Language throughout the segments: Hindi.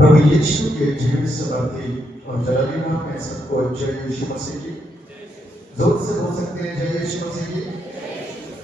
प्रभु यीशु के जीवन से बढ़ती और जलाली नाम में सबको जय यीशु मसीह की जोर से बोल सकते हैं, जय यीशु मसीह की।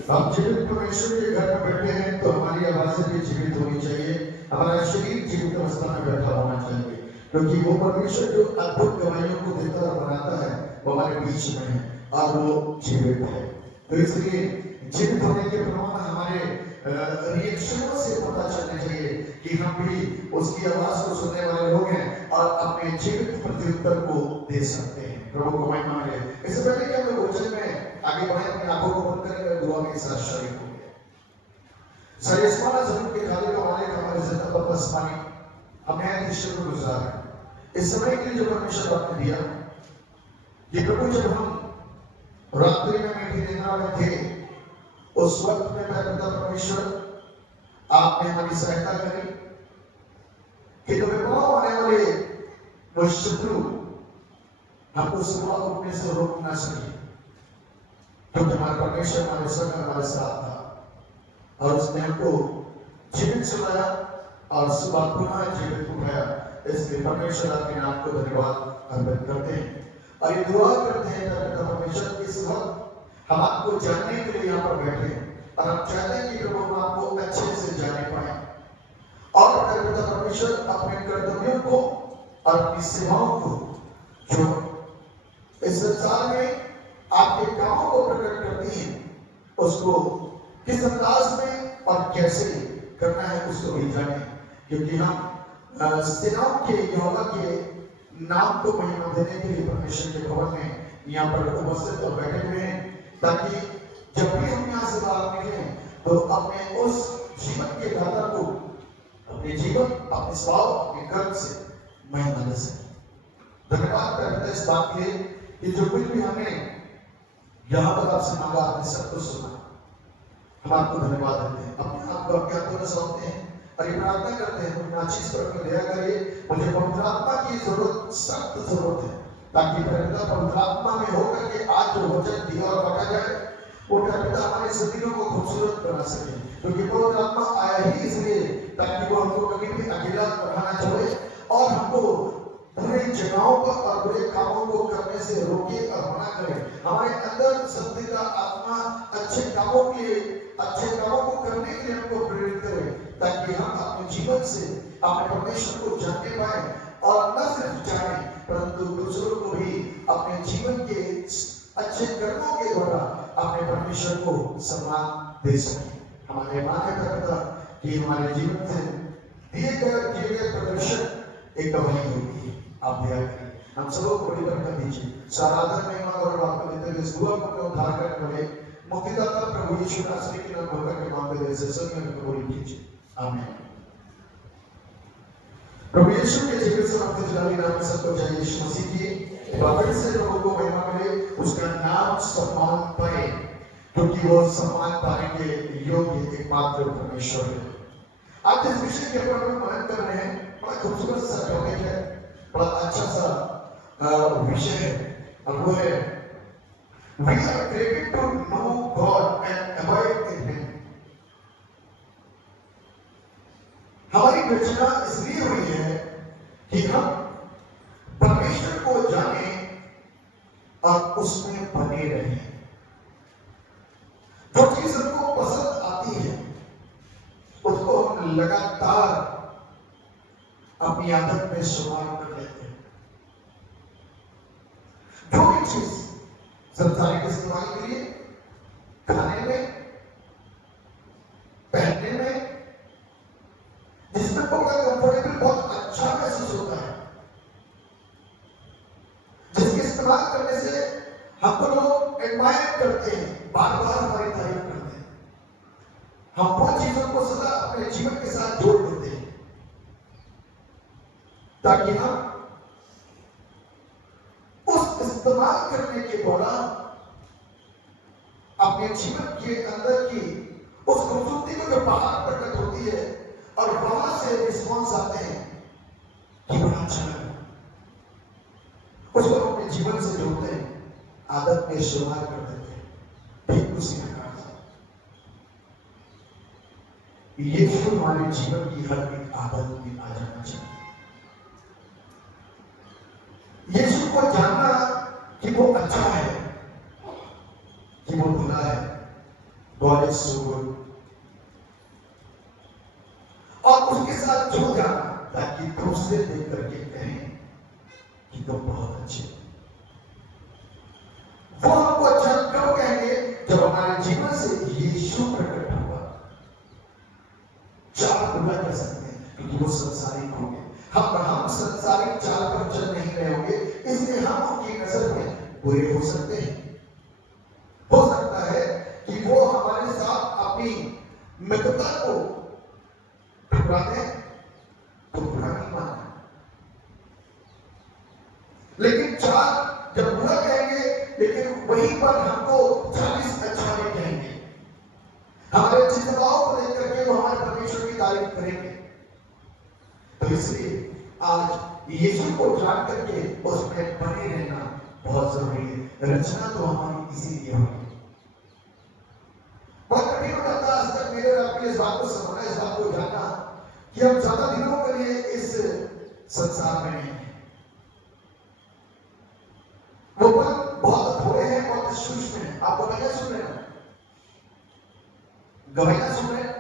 हम जीवित परमेश्वर के घर में बैठे हैं तो हमारी आवाजें भी जीवित होनी चाहिए, हमारा शरीर जीवित अवस्था में बैठा होना चाहिए, क्योंकि वो परमेश्वर जो अद्भुत गवाहियों को देता और बनाता है वो हमारे बीच में है और वो जीवित है। तो इसलिए जीवित होने के प्रमाण हमारे रिएक्शनों से पता चलना चाहिए कि हम भी उसकी आवाज को सुनने वाले लोग हैं और अपने जीवित प्रत्युत्तर को दे सकते हैं। प्रभु को महिमा मिले। इससे पहले कि हम लोग वचन में आगे बढ़े, अपनी आंखों को बंद करेंगे, दुआ के साथ शरीक होंगे। सर्वस्माना जमीन के खाली का मालिक हमारे जिंदा बपस पानी हमें दृश्य को गुजार इस समय के लिए जो परमेश्वर आपने दिया, ये प्रभु जब हम रात्रि में मीठी निद्रा में थे उस वक्त में पिता परमेश्वर आपने हमारी सहायता करी कि तुम्हें पाँव आने वाले वो शत्रु हमको सुबह उठने से रोक ना सके, क्योंकि हमारे परमेश्वर हमारे संग हमारे साथ था और उसने हमको जीवित सुनाया और सुबह पुनः जीवित उठाया। इसलिए परमेश्वर आपके नाम को धन्यवाद अर्पित करते हैं और ये दुआ करते हैं पिता परमेश्वर इस वक्त हम आपको जानने के लिए यहाँ पर बैठे हैं और हम चाहते हैं कि प्रभु हम आपको अच्छे से जाने पाए और पिता परमेश्वर अपने कर्तव्यों को और अपनी सेवाओं को जो इस संसार में आपके कामों को प्रकट करती है उसको किस अंदाज में और कैसे करना है उसको भी जाने, क्योंकि हम सेनाओं के यहोवा के नाम को महिमा देने के लिए परमेश्वर के भवन में यहाँ पर उपस्थित और बैठे हुए हैं, ताकि जब भी हम यहाँ से बाहर निकले तो अपने उस जीवन के दाता को अपने जीवन, अपने स्वभाव, अपने कर्म से महिमा दे सके। धन्यवाद करते हैं इस बात के लिए कि जो कुछ भी हमने यहाँ पर आपसे मांगा आपने सब कुछ सुना। हम आपको धन्यवाद देते हैं, अपने आप को आपके हाथों में सौंपते हैं और ये प्रार्थना करते हैं मुझे नाचीज पर अपने दया करिए। मुझे पवित्र आत्मा की जरूरत, सख्त जरूरत है, ताकि पवित्र आत्मा में होकर के आज जो वचन दिया और बांटा जाए वो पिता हमारे जिंदगियों को खूबसूरत बना सके, क्योंकि पवित्र आत्मा आया ही इसलिए ताकि वो हमको कभी भी अकेला रहना चाहे और हमको बुरे जगहों पर और बुरे कामों को करने से रोके और मना करे। हमारे अंदर सत्य का आत्मा अच्छे कामों को करने के लिए हमको प्रेरित करे, ताकि हम अपने जीवन से अपने परमेश्वर को जानने पाए और न सिर्फ जाने परंतु दूसरों को भी अपने जीवन के अच्छे कर्मों के द्वारा अपने परमेश्वर को सम्मान दे सके। हमारे मान्यता करता कि हमारे जीवन से दिए गए प्रदर्शन एक गवाही होगी। आप दया करिए, हम सबको बड़ी बरकत दीजिए। सारा आदर महिमा और आपको देते हुए इस दुआ को उद्धार करने वाले मुक्तिदाता प्रभु यीशु मसीह के नाम में के मांगते हुए सभी में कबूल कीजिए। आमीन। प्रभु यीशु के जीवन से आपके जलाली नाम में सबको जय यीशु मसीह की बाबा से प्रभु को महिमा मिले, उसका नाम सम्मान पाए, क्योंकि वो सम्मान पाने के योग्य एकमात्र परमेश्वर है। आज इस विषय के ऊपर हम मनन कर रहे हैं, बड़ा खूबसूरत सा टॉपिक है, बड़ा अच्छा सा विषय है और वो है We are created to know God and abide in Him। हमारी रचना इसलिए हुई है कि हम परमेश्वर को जाने और उसमें बने रहें। जो चीज हमको पसंद आती है उसको हम लगातार अपनी आदत में शुमार कर लेते हैं। जो भी चीज संसारिक इस्तेमाल के लिए, खाने में, पहनने में, जिसमें बहुत कंफर्टेबल, बहुत अच्छा महसूस होता है, जिसके इस्तेमाल करने से हमको लोग एडमायर करते हैं, बार बार हमारी तारीफ करते हैं, हम वो चीजों को सदा अपने जीवन के साथ जोड़ देते हैं ताकि हम उस इस्तेमाल करने के दौरान अपने जीवन के अंदर की उस खूबसूरती को जो बाहर प्रकट होती है और वहां से रिस्पॉन्स आते हैं कि बड़ा अच्छा लगा, उसको अपने जीवन से जोड़ते हैं, आदत में शुमार कर देते हैं। ठीक उसी प्रकार से ये हमारे जीवन की हर एक आदत में आ जाना चाहिए। को जानना कि वो अच्छा है कि वो बुरा है। God is so good. और उसके साथ जुड़ जाना ताकि दूसरे देख करके कहें कि तुम बहुत अच्छे। वो हमको अच्छा कब कहेंगे? जब हमारे जीवन से यीशु प्रकट होगा। चाल बुरा कर सकते हैं क्योंकि वो संसारिक होंगे। हम संसारिक चाल पर चल नहीं रहे होंगे, इसलिए हम उनकी नजर में बुरे हो सकते हैं। हो सकता है कि वो हमारे साथ अपनी मित्रता को ठुकरा दें तो बुरा नहीं माना, लेकिन चार जब बुरा कहेंगे लेकिन वहीं पर हमको 40 अच्छा नहीं कहेंगे। हमारे चिंताओं को लेकर के वो हमारे परमेश्वर की तारीफ करेंगे। तो इसलिए आज यीशु को जान करके उसमें बने रहना बहुत जरूरी है। रचना तो हमारी इसीलिए होगी। बहुत कठिन हो जाता है आज तक मेरे और आपके इस बात को समझना, इस बात को जानना कि हम ज्यादा दिनों के लिए इस संसार में नहीं है। वो पल बहुत थोड़े हैं, बहुत सूक्ष्म हैं। आप गवाहियां सुन रहे हैं, गवाहियां सुन रहे हैं।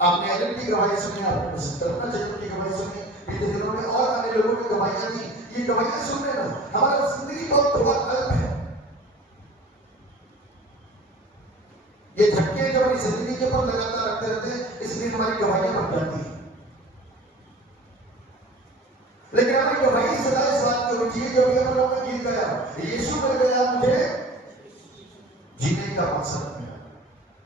आपने एलन की गवाही सुनी, आपने कल्पना चावला की गवाही सुनी, बीते दिनों में और अन्य लोगों ने गवाहियां दी। ये गवाहियां सुन रहे हैं। हमारा जिंदगी बहुत थोड़ा अल्प है। ये झटके जब हमारी जिंदगी के ऊपर लगातार रखते रहते हैं, इसलिए हमारी गवाहियां बढ़ जाती है। लेकिन हमारी गवाही सदा इस बात की होनी चाहिए जो भी हम लोगों ने गीत गाया, यीशु मिल गया मुझे जीने का मकसद मिला।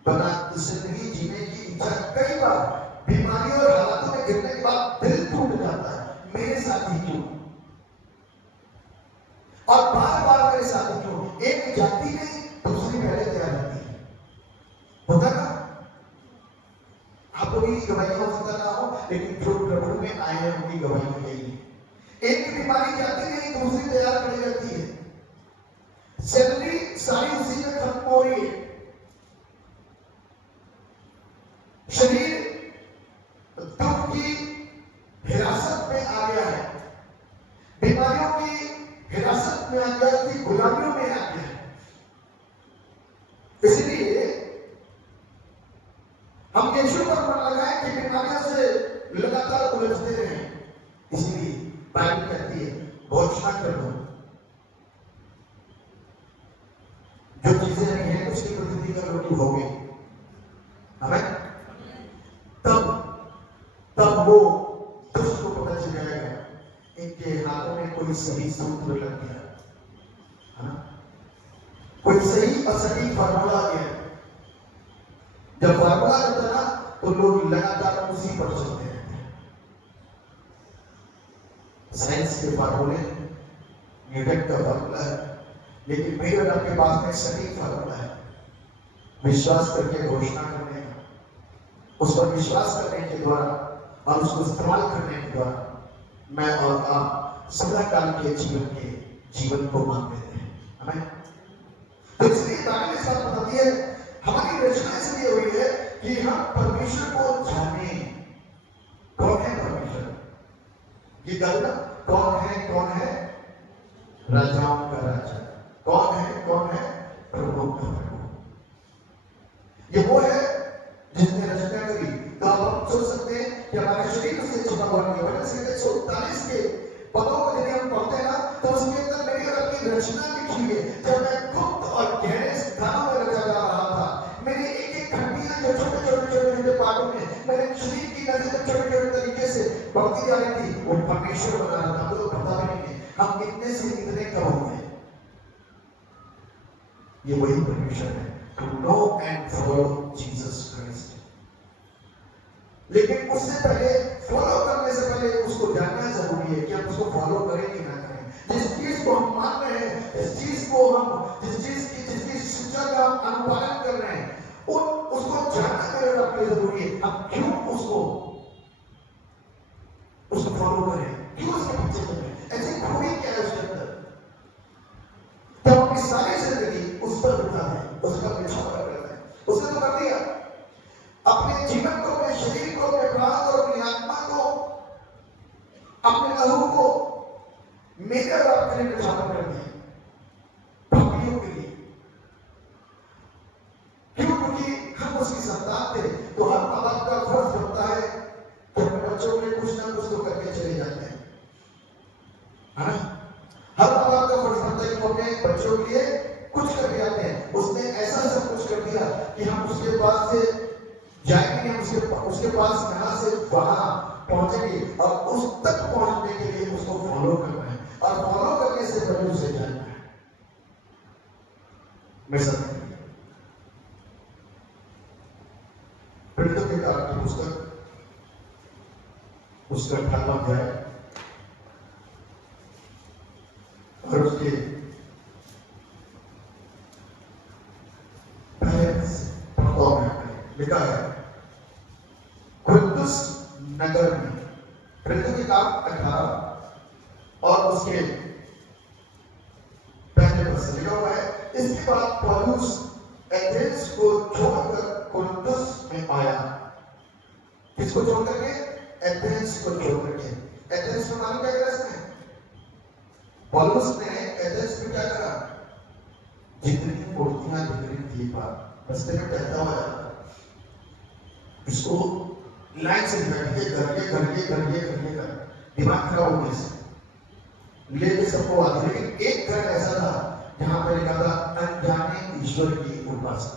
बना जिंदगी जीने की इच्छा। कई बार बीमारी और हालातों में गिरने के बाद दिल टूट जाता है, मेरे साथ ही क्यों, और बार बार मेरे साथ ही क्यों। एक जाति नहीं दूसरी पहले तैयार रहती है, होता ना। आपको भी गवाही हो सकता ना हो, लेकिन जो प्रभु में आए हैं उनकी गवाही यही है। एक बीमारी जाती नहीं दूसरी तैयार करी जाती है। सैलरी सारी उसी में खत्म हो रही है। शरीर दुख की हिरासत में आ गया है, बीमारियों की हिरासत में आ गया, उसकी गुलामियों में आ गया है। इसलिए हम यीशु पर मन लगाएं कि बीमारियों से लगातार उलझते रहें। इसलिए बाइबल कहती है घोषणा कर दो, जो चीजें नहीं है उसकी प्रतीति कर लो कि हो गई। हमें तब वो दुष्ट को पता चल जाएगा इनके हाथों में कोई सही सूत्र लग गया, कोई सही और सटीक फार्मूला आ गया। जब फार्मूला आता है ना तो लोग लगातार उसी पर चलते रहते हैं। साइंस के फार्मूले, न्यूटन का फार्मूला है, लेकिन मेरे और आपके पास में सटीक फार्मूला है। विश्वास करके घोषणा करने का, उस पर विश्वास करने के द्वारा और उसको इस्तेमाल करने के द्वारा मैं और आप सदा काल के जीवन को मान लेते हैं। हमें तो इसलिए बाइबल इस बात बताती है, हमारी रचना इसलिए हुई है कि हम परमेश्वर को जाने। कौन है परमेश्वर? ये गलना कौन है? राजाओं का राजा। कौन है? प्रभु का प्रभु। ये वो है जिसने रचना करी। तो अब हम सोच सकते हैं कि हमारे शरीर से छुपा हुआ नहीं है। 149 के पदों को यदि हम पढ़ते हैं ना तो उसके अंदर मेरी और आपकी रचना लिखी है। जब मैं गुप्त और गहरे स्थानों में रचा जा रहा था, मेरी एक एक हड्डियां जो छोटे पार्टों में मेरे शरीर की नजर छोटे तरीके से बढ़ती जा रही थी, वो परमेश्वर बना रहा था। तो पता भी नहीं है हम कितने से कितने कब हुए। ये वही परमेश्वर है, to know and follow Jesus Christ. लेकिन उससे पहले, फॉलो करने से पहले उसको जानना जरूरी है कि हम उसको फॉलो करें कि ना करें। जिस चीज को हम मान रहे हैं, जिस चीज की शिक्षा का हम अनुपालन कर रहे हैं, उसको जानना मेरे लिए जरूरी है। हम क्यों उसको फॉलो करें, क्यों उसके पीछे चलें, ऐसी खूबी क्या है उसके अंदर। तो अपनी सारी जिंदगी उस पर बिता दें, उस पर निछावर करते हैं। उसने तो कर दिया, अपने जीवन को, अपने शरीर को, अपने प्राण को, अपनी आत्मा को, अपने लहू को मेरे और आपके लिए पास यहाँ से वहां पहुंचेगी और उस तक पहुंचने के लिए उसको फॉलो करना है और फॉलो करने से पहले उसे जानना है। मैं समझ प्रेरितों के काम की पुस्तक उसका 18वां अध्याय और उसके लिखा है कुदुस नगर में, प्रेरितों के काम 18 और उसके पहले वर्ष लिखा हुआ है। इसके बाद पौलुस एथेंस को छोड़कर कुदुस में आया। किसको छोड़ करके? एथेंस को छोड़ करके। एथेंस में मालूम क्या करा इसने? पौलुस ने एथेंस में क्या करा? जितनी मूर्तियां दिख रही थी रास्ते में कहता हुआ इसको लाइन से करके दिमाग खराब हो गया लेके सबको आते। लेकिन एक घर ऐसा था जहां पर लिखा था अनजाने ईश्वर की उपासना।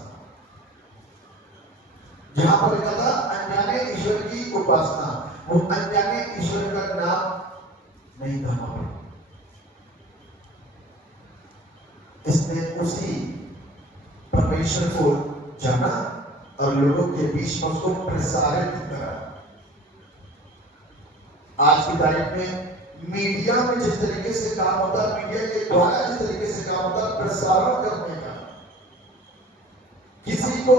जहां पर लिखा था अनजाने ईश्वर की उपासना, वो अनजाने ईश्वर का नाम नहीं था वहां पर। इसने उसी परमेश्वर को जाना और लोगों के बीच में उसको प्रसारित करा। आज की तारीख में मीडिया में जिस तरीके से काम होता है, मीडिया के द्वारा जिस तरीके से काम होता है प्रसारण करने का, किसी को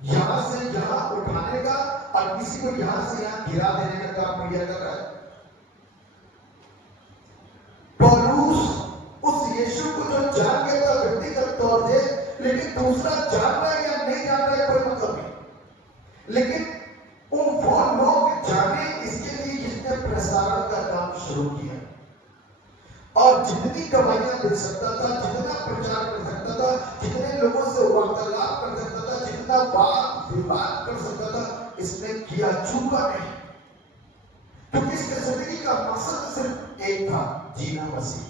यहां से यहां उठाने का और किसी को यहां से यहां गिरा देने का काम मीडिया कर रहा है। पौलुस उस यीशु को जो जान गया था व्यक्तिगत तौर से, लेकिन दूसरा जान रहा है या नहीं जान रहा है कोई मतलब नहीं, लेकिन वो लोग जाने इसके लिए जिसने प्रसारण का काम शुरू किया और जितनी गवाहियां दे सकता था, जितना प्रचार कर सकता था, जितने लोगों से वार्तालाप कर सकता था, जितना वाद विवाद कर सकता था, इसने किया, चूका नहीं। क्योंकि इसके जिंदगी का मकसद सिर्फ एक था, जीना मसीह।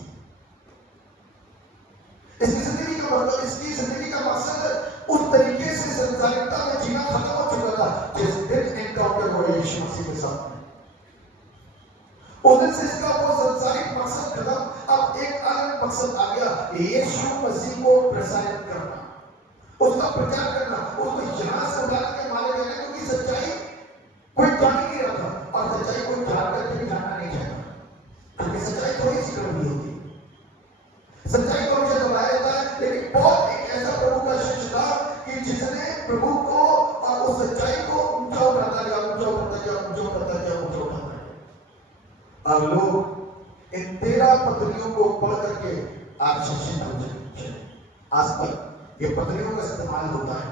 इसकी जिंदगी का मतलब, इसकी जिंदगी का मकसद उस तरीके से संसारिकता में जीना खत्म हो चुका था जिस दिन एनकाउंटर हुआ यीशु मसीह के साथ में। उस दिन से इसका वो संसारिक मकसद खत्म, अब एक अलग मकसद आ गया, यीशु मसीह को प्रसारित करना, उसका प्रचार करना, उसको यहां से उठा के मारे देना। क्योंकि सच्चाई कोई जान ही नहीं रहा था और सच्चाई कोई जान करके भी जानना नहीं चाहता, क्योंकि सच्चाई थोड़ी सी कड़वी होती है, सच्चाई को हमेशा दबाया जाता है। लेकिन पौल एक ऐसा प्रभु का शिष्य था कि जिसने प्रभु को और उस सच्चाई को ऊंचा उठाता गया, ऊंचा उठाता गया, ऊंचा उठाता गया, ऊंचा उठाता गया। और लोग इन 13 पत्रियों को पढ़ करके आश्चर्यचकित हो जाते। आज तक ये पत्रियों का इस्तेमाल होता है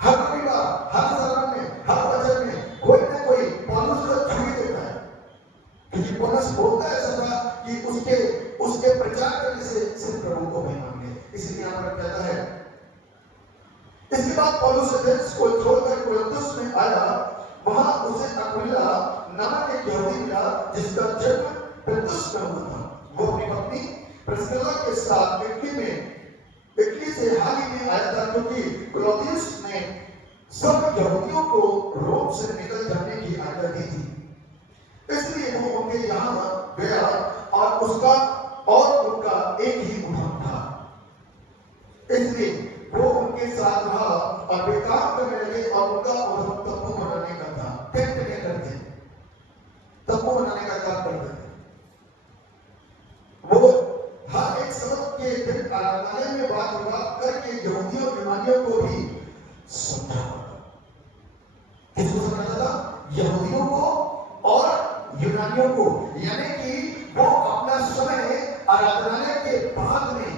हर रविवार, हर सर्मन में, हर वचन में कोई ना कोई पौलुस को छू देता है, क्योंकि पौलुस बोलता है सदा कि उसके प्रचार करने से सिर्फ प्रभु को महिमा मिले। इसलिए यहाँ पर कहता है, इसके बाद पौलुस एथेंस को छोड़कर कुरिन्थुस में आया। वहां उसे अक्विला नामक एक यहूदी मिला जिसका जन्म कुरिन्थुस में हुआ था। वो अपनी पत्नी प्रिस्किला के साथ इटली से हाल ही में आया था, क्योंकि क्लौदियुस ने सब यहूदियों को रोम से निकल जाने की आज्ञा दी थी। इसलिए वो उनके यहाँ गया और उसका और उनका एक ही उद्यम था, इसलिए वो उनके साथ रहा और वे काम करने लगे और उनका उद्यम तंबू बनाने का था। टेंट में करते, तंबू बनाने का काम करते थे। वो हर एक सबक के दिन आराधनालय में बात विवाद करके यहूदियों यूनानियों को भी समझाता था। किसको समझाता था? यहूदियों को और यूनानियों को, यानी कि वो अपना समय आराधनालय के बाद में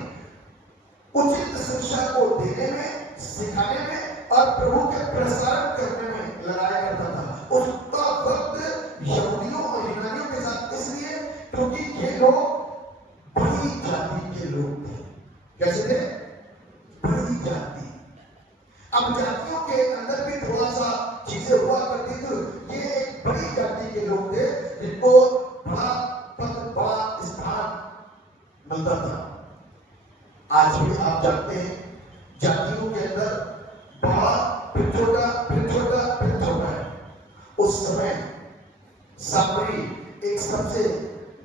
उचित शिक्षा को देने में, सिखाने में और प्रभु के प्रसारण करने में लगाया करता था। उसका वक्त यहूदियों और यूनानियों के साथ इसलिए क्योंकि ये लोग बड़ी जाति के लोग थे। कैसे थे? बड़ी जाति। अब जातियों के अंदर भी थोड़ा सा चीजें हुआ करती थी। ये एक बड़ी जाति के लोग थे जिनको बड़ा सामरी एक सबसे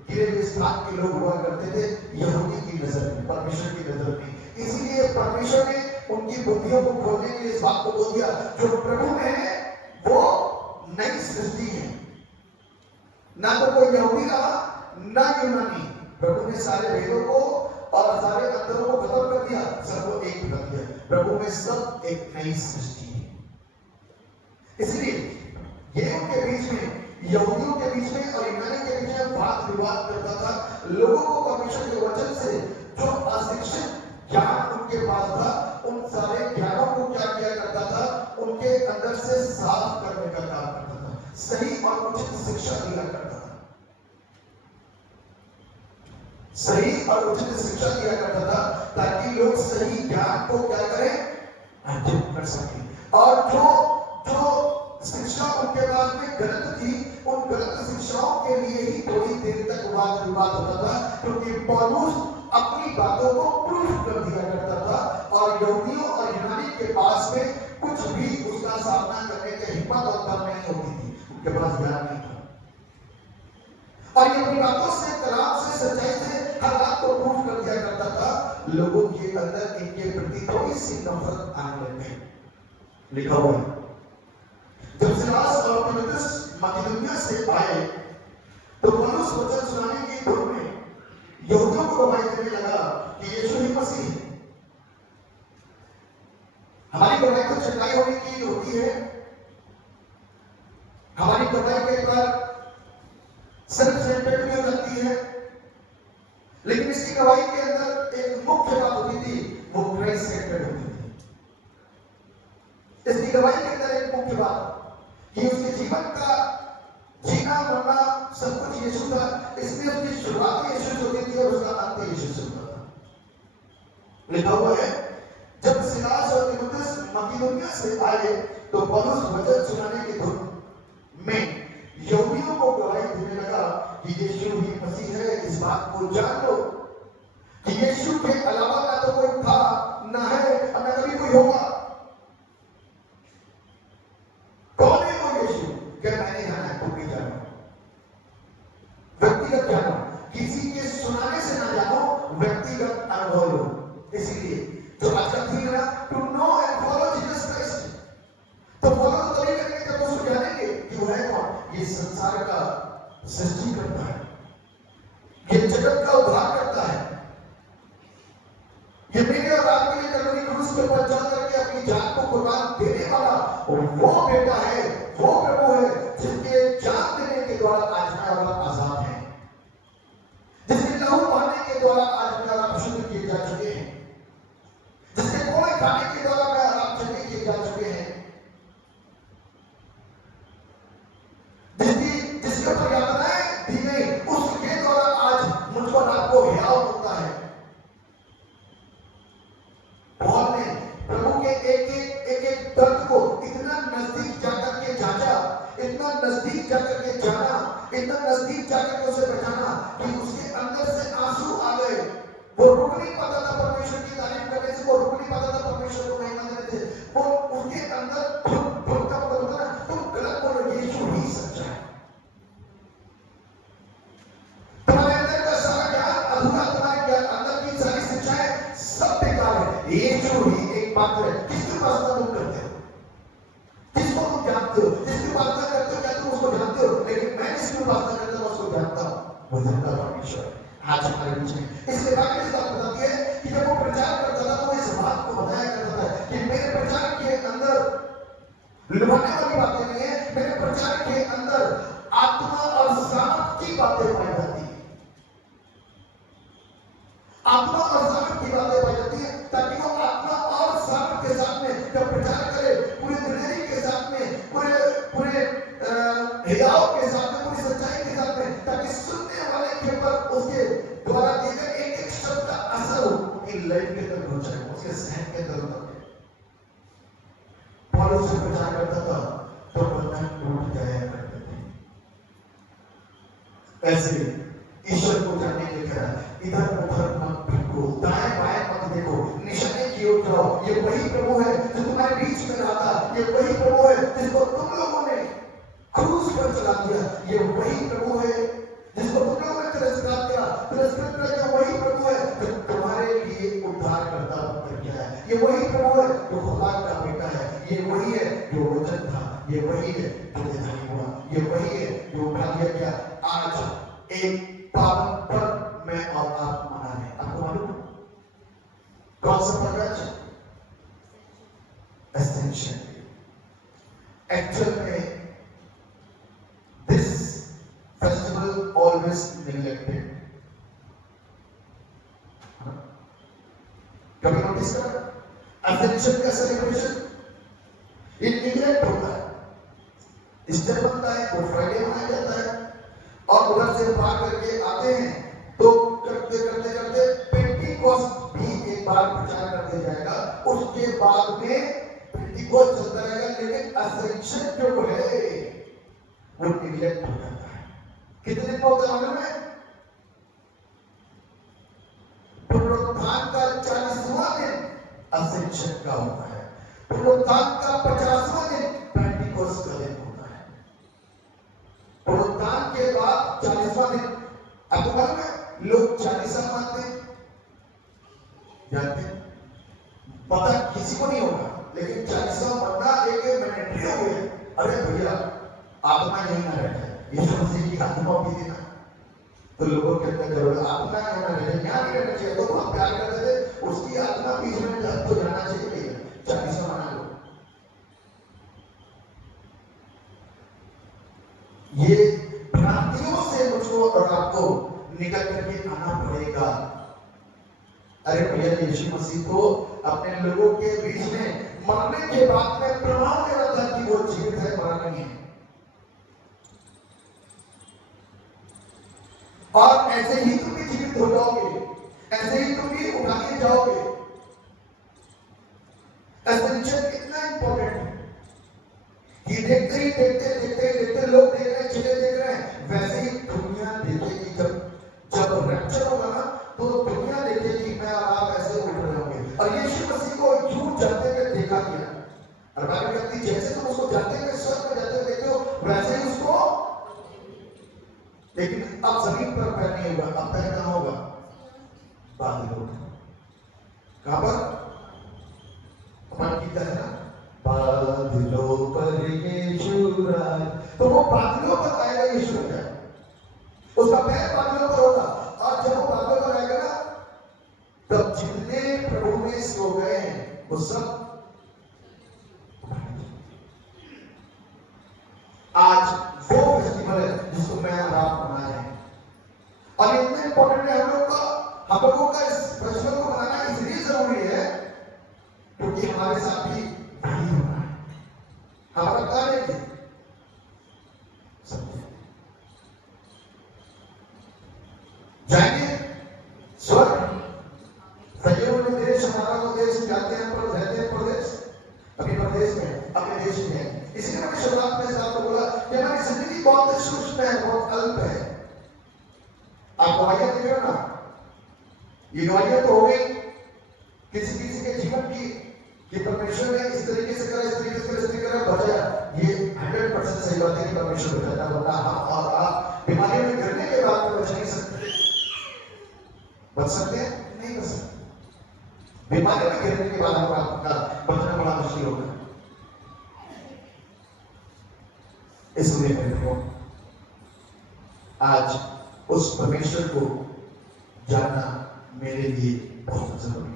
गिरे हुए स्थान के लोग हुआ करते थे यहूदी की नजर में, परमेश्वर की नजर में। इसीलिए परमेश्वर ने उनकी बुद्धियों को खोलने के लिए इस बात को बोल दिया, जो प्रभु में है वो नई सृष्टि है। ना तो कोई यहूदी रहा ना यूनानी, प्रभु ने सारे भेदों को और सारे अंतरों को खत्म कर दिया, सबको एक कर दिया। प्रभु में सब एक नई सृष्टि है। इसलिए ये उनके बीच में, यहूदियों के बीच में और यूनानी के बीच में वाद विवाद करता था। लोगों को परमेश्वर के वचन से जो अशिक्षित ज्ञान उनके पास था, उन सारे ज्ञानों को क्या किया करता था, उनके अंदर से साफ करने का काम करता था, सही और उचित शिक्षा दिया करता था, सही और उचित शिक्षा दिया करता था, ताकि लोग सही ज्ञान को क्या करें, अर्जित कर सके। और जो शिक्षा उनके पास में गलत थी, उन गलत शिक्षाओं के लिए ही थोड़ी देर तक वाद विवाद होता था, क्योंकि पौलुस अपनी बातों को प्रूफ कर दिया करता था और यहूदियों और यूनानी के पास में कुछ भी उसका सामना करने की हिम्मत और दम नहीं होती थी, उनके पास ज्ञान नहीं था। और ये अपनी बातों से, कलाम से, सच्चाई से हर बात को प्रूफ कर दिया करता था। लोगों के अंदर इनके प्रति थोड़ी सी नफरत आने लगी। लिखा हुआ है, जब सिलास और तीमुथियुस मकिदुनिया से आए तो पौलुस वचन सुनाने की धुन में यहूदियों को गवाही देने लगा कि यीशु ही मसीह है। हमारी गवाही तो चंगाई होने की होती है, हमारी गवाही कई बार सेल्फ सेंटर्ड भी हो जाती है, लेकिन इसकी गवाही के अंदर एक मुख्य बात होती थी, वो क्राइस्ट सेंटर्ड होती थी। इसकी गवाही के अंदर एक मुख्य बात कि उसके जीवन का जीना मरना सब कुछ यीशु था, इसलिए उसकी शुरुआत यीशु से होती थी और उसका अंत यीशु से होता था। लिखा हुआ है, जब सिलास और तीमुथियुस मकिदुनिया से आए तो पौलुस वचन सुनाने की धुन में यहूदियों को गवाही देने लगा कि यीशु ही मसीह है। इस बात को जान लो कि यीशु के अलावा ना तो कोई था, ना है और ना कभी कोई होगा। कौन है वो यीशु? क्या मैंने जाना है, तुम भी जानो, व्यक्तिगत जानो, किसी के सुनाने से ना जानो, व्यक्तिगत अनुभव लो। इसीलिए जो आज का थीम है, to know and follow Jesus Christ, तो फॉलो तो तभी करेंगे जब उसको जानेंगे कि वो है कौन। ये संसार का सृष्टि करता है, ये जगत का उद्धार करता है, ये मेरे और आपके लिए कलवरी क्रूस के ऊपर चढ़ करके अपनी जान को कुर्बान देने वाला वो बेटा है, वो प्रभु है, जिसके जान देने के द्वारा आज मैं और आप आजाद हैं, जिसके लहू बहाने के द्वारा आज मैं और आप शुद्ध किए जा चुके हैं, जिसके कोड़े खाने के द्वारा मैं और आप चंगे किए जा चुके हैं, जिसके ऊपर यातनाएं दी गई, उसके द्वारा आज मुझको और आपको हियाव होता है। पौल ने प्रभु के एक दर्द को इतना नजदीक जाकर के जांचा, इतना नजदीक जाकर के जाना, इतना नजदीक जाकर के उसे बचाना कि उसके अंदर से आंसू आ गए। वो रुक नहीं पाता था परमेश्वर की तारीफ करने से, वो रुक नहीं पाता था परमेश्वर को महिमा देने से। वो उसके अंदर भुलका बोलता ना, तुम गलत बोलो, यीशु ही सच्चा है। तुम्हारे अंदर का सारा ज्ञान अधूरा, तुम्हारे अंदर की सारी शिक्षाएं सब बेकार है। यीशु ही एकमात्र है। किसकी उपासना तुम करते हो, किसको तुम जानते हो, जिसकी उपासना करते हो क्या तुम उसको जानते हो? लेकिन मैं जिसकी उपासना करता हूं उसको जानता हूं, वो जिंदा परमेश्वर आज हमारे बीच में। इसलिए बाइबल इस बात बताती है कि जब वो प्रचार करता था तो इस बात को बताया करता था कि मेरे प्रचार के अंदर लुभाने वाली बातें नहीं है, मेरे प्रचार के अंदर आत्मा और सामर्थ की बातें पाई जाती है, आत्मा और सामर्थ की बातें पाई जाती है, ताकि वो आत्मा और सामर्थ के साथ में जब प्रचार करे, पूरे दिलेरी के साथ में, पूरे हियाव के साथ में, पूरी सच्चाई के साथ में, ताकि सुनने वाले के ऊपर उसके द्वारा दिए गए एक एक शब्द का असर हो, उनकी लाइफ के अंदर पहुंच जाए, उसके सहन के अंदर उतर। पौलुस जब प्रचार करता था तो बंधन टूट जाया करते थे। ऐसे ईश्वर को जानने के लिए इधर उधर मत भटको, दाएं बाएं मत देखो, निशाने की ओर जाओ। ये वही प्रभु है जो तुम्हारे बीच में रहा था, ये वही प्रभु है जिसको तुम लोगों ने क्रूस पर चला दिया, ये वही वही है जो निधन हुआ, ये वही है जो उठा लिया गया। आज एक पावन पर्व मैं और आप मना रहे हैं। आपको मालूम है कौन सा पर्व है? एसेंशन। एक्चुअल में दिस फेस्टिवल ऑलवेज नेग्लेक्टेड। कभी नोटिस करा? एसेंशन का सेलिब्रेशन नेग्लेक्ट होता है। ईस्टर बनता है, गुड फ्राइडे मनाया जाता है, और उधर से पार करके आते हैं तो करते करते करते पेंटिकॉस्ट भी एक बार प्रचार कर दिया जाएगा। उसके बाद में पेंटिकॉस्ट चलता रहेगा, लेकिन एसेंशन जो है वो नेग्लेक्ट हो जाता है। कितने दिन होता है मालूम है? पुनरुत्थान का 40वां दिन एसेंशन का होता है। पुनरुत्थान का 50वां दिन पेंटिकॉस्ट का दिन होता है। पुनरुत्थान के बाद 40वां दिन, आपको मालूम है लोग 40 मानते हैं, जानते हैं? पता किसी को नहीं होगा, लेकिन 40वां मरना एक मैंडेटरी हो गया। अरे भैया आत्मा यही ना रहता है, यीशु मसीह की आत्मा भी देना, तो लोगों के अंदर जरूर आत्मा यही ना रहता, यहाँ नहीं रहना चाहिए। तो हम प्यार करते थे, उसकी आत्मा बीच में तो जाना चाहिए। 40वां मना लो। ये भ्रांतियों से मुझको और आपको निकल करके आना पड़ेगा। अरे भैया यीशु मसीह को अपने लोगों के बीच में मरने के बाद में प्रमाण दे रहा था कि वो जीवित है, मरा नहीं है। और ऐसे ही तुम भी जीवित हो जाओगे, ऐसे ही तुम भी उठा के जाओगे। एसेंशन कितना इंपॉर्टेंट है कि देखते ही देखते लोग देख रहे हैं, चीजें देख रहे हैं, वैसे ही दुनिया देखेगी। जब रैप्चर होगा ना तो दुनिया देखेगी मैं और आप ऐसे उठ रहे होंगे। और यीशु मसीह को झूठ जानते हुए देखा गया, और बाइबल कहती है जैसे तुम उसको जानते हुए स्वर्ग में जाते हुए देखते हो, वैसे ही उसको। लेकिन अब जमीन पर पैर नहीं होगा, अब पैर कहां होगा? बादलों में। कहां पर? मन की तरह बादलों पर यीशु राज। तो वो बादलों पर आएगा यीशु का, उसका पैर बादलों पर होगा। और जब वो बादलों पर आएगा ना, तब जितने प्रभु में सो गए हैं वो सब। आज वो फेस्टिवल है जिसको मैं और आप मना रहे हैं, और इतना इंपॉर्टेंट है हम लोगों का इस फेस्टिवल को मनाना इसलिए जरूरी है क्योंकि हमारे साथ भी वही हो रहा है। हमारा कार्य है जाएंगे स्वर्ग। संयोग में देश हमारा वो देश जाते हैं पर रहते हैं प्रदेश, अभी प्रदेश में अपने देश में है। इसलिए मैंने शुरुआत में आपको बोला कि हमारी जिंदगी बहुत सूक्ष्म है, बहुत अल्प है। आप गवाहियां दे रहे हो ना, ये गवाहियां तो हो गई किसी किसी के जीवन की कि परमेश्वर ने इस तरीके से करा, इस तरीके से करा, इस तरीके से बचाया। ये 100% सही बात है कि परमेश्वर बचाता, वरना हम और आप बीमारी में गिरने के बाद में बच नहीं सकते। बच सकते हैं? नहीं बच सकते। बीमारी में गिरने के बाद आपका बचना बड़ा मुश्किल होगा। इसलिए मेरे आज उस परमेश्वर को जानना मेरे लिए बहुत जरूरी है।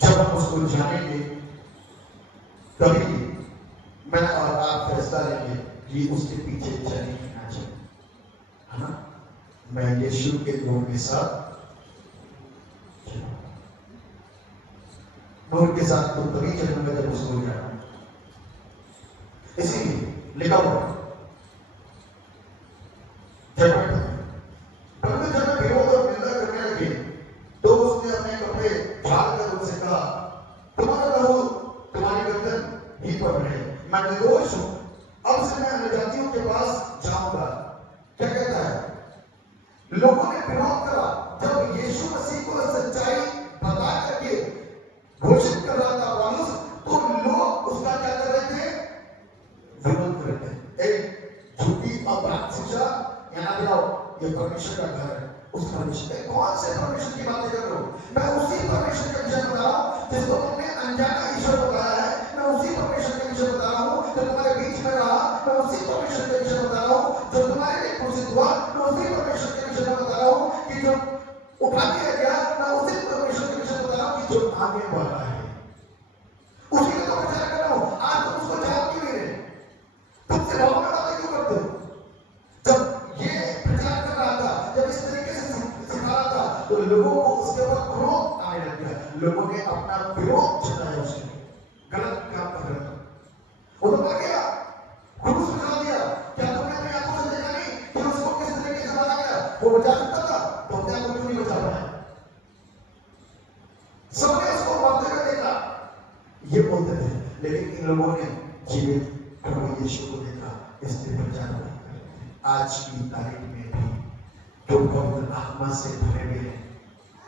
जब हम उसको जानेंगे तभी मैं और आप फैसला लेंगे कि उसके पीछे चलने की ना चले, है ना? मैं यीशु के नूर के साथ तो तभी चलूंगा जब उसको जाना। इसीलिए लिखा हुआ जब मैं विरोध और निंदा करने लगे तो उसने अपने कपड़े झाड़ कर उनसे कहा, तुम्हारा लहू तुम्हारी गर्दन ही पर रहे, मैं निर्दोष हूं, अब से मैं अन्यजातियों के पास जाऊंगा। क्या कहता है? लोगों ने विरोध करा जब यीशु मसीह को सच्चाई बता करके घोषित कर रहा था पौलुस, तो लोग उसका क्या कर रहे थे? विरोध कर रहे थे। एक झूठी और भ्रांत शिक्षा यहाँ दिलाओ, ये परमेश्वर का घर है, उस परमेश्वर, कौन से परमेश्वर की बातें कर रहे हो? मैं उसी परमेश्वर के विषय बता रहा हूँ जिसको तुमने अनजाना ईश्वर बताया है। मैं उसी परमेश्वर के विषय बता रहा हूँ जो तुम्हारे बीच में रहा। मैं उसी परमेश्वर के विषय बता रहा हूँ जो तुम्हारे लिए घोषित हुआ। मैं उसी परमेश्वर के विषय में बता रहा हूँ कि जो उठा दिया गया। मैं उसी परमेश्वर के विषय बता रहा हूँ कि जो आगे बढ़ रहा है, उसी का तो प्रचार कर रहा हूँ। आज तुम उसको जवाब क्यों नहीं रहे? तुम सिर्फ में बातें क्यों करते हो? जब ये प्रचार कर रहा था, जब इस तरीके से सिखा रहा था, तो लोगों को उसके ऊपर क्रोध आने लग गया। लोगों ने अपना विरोध जताया उसके, गलत काम कर रहा था। वो तो मर गया, खुद सुखा दिया। क्या तुमने अपनी आंखों से देखा नहीं कि उसको किस तरीके से मारा गया? वो बचा सकता था, तो अपने आप को क्यों नहीं बचा पाया? सबने उसको मरते हुए देखा, ये बोलते थे, लेकिन इन लोगों ने जीवित प्रभु यीशु को देखा, इसलिए प्रचार नहीं करते। आज की तारीख में भी जो पवित्र आत्मा से भरे हुए हैं,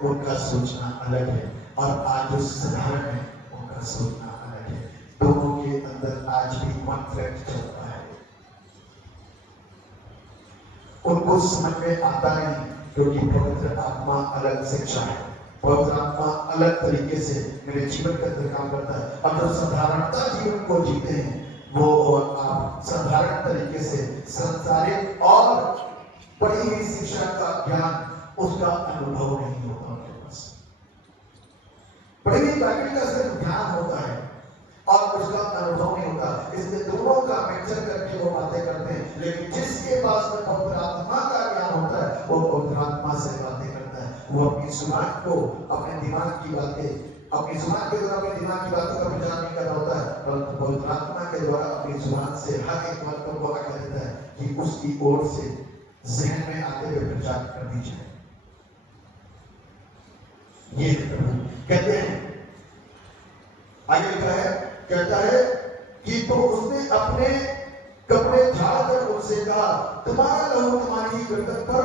उनका सोचना अलग है, और आज जो साधारण है उनका सोचना अलग है। दोनों के अंदर आज भी कॉन्फ्लिक्ट चलता है। उनको समझ में आता नहीं, क्योंकि पवित्र आत्मा अलग शिक्षा है। पवित्र आत्मा अलग तरीके से मेरे जीवन के अंदर काम करता है। अब जो साधारणता जीवन को जीते हैं, वो और आप साधारण तरीके से संसारिक और बड़ी हुई शिक्षा का ज्ञान, उसका अनुभव नहीं होता उनके पास। बड़ी हुई बाइबल का सिर्फ ज्ञान होता है और उसका अनुभव नहीं होता। इसलिए दोनों का मिक्सर करके वो बातें करते हैं। लेकिन जिसके पास में पवित्र आत्मा का ज्ञान होता है, वो पवित्र आत्मा से बातें करता है। वो अपनी जुबान को, अपने दिमाग की बातें, अपनी जुबान के द्वारा अपने दिमाग की बातों का प्रचार नहीं कर रहा होता है, परंतु पवित्र आत्मा के द्वारा अपनी जुबान से हर एक बात को आज्ञा देता है कि उसकी ओर से जहन में आते हुए प्रचार कर दी जाए। ये कहते हैं, आगे लिखा है, कहता है कि तो उसने अपने कपड़े झाड़कर उनसे कहा, तुम्हारा लहू तुम्हारी ही गर्दन पर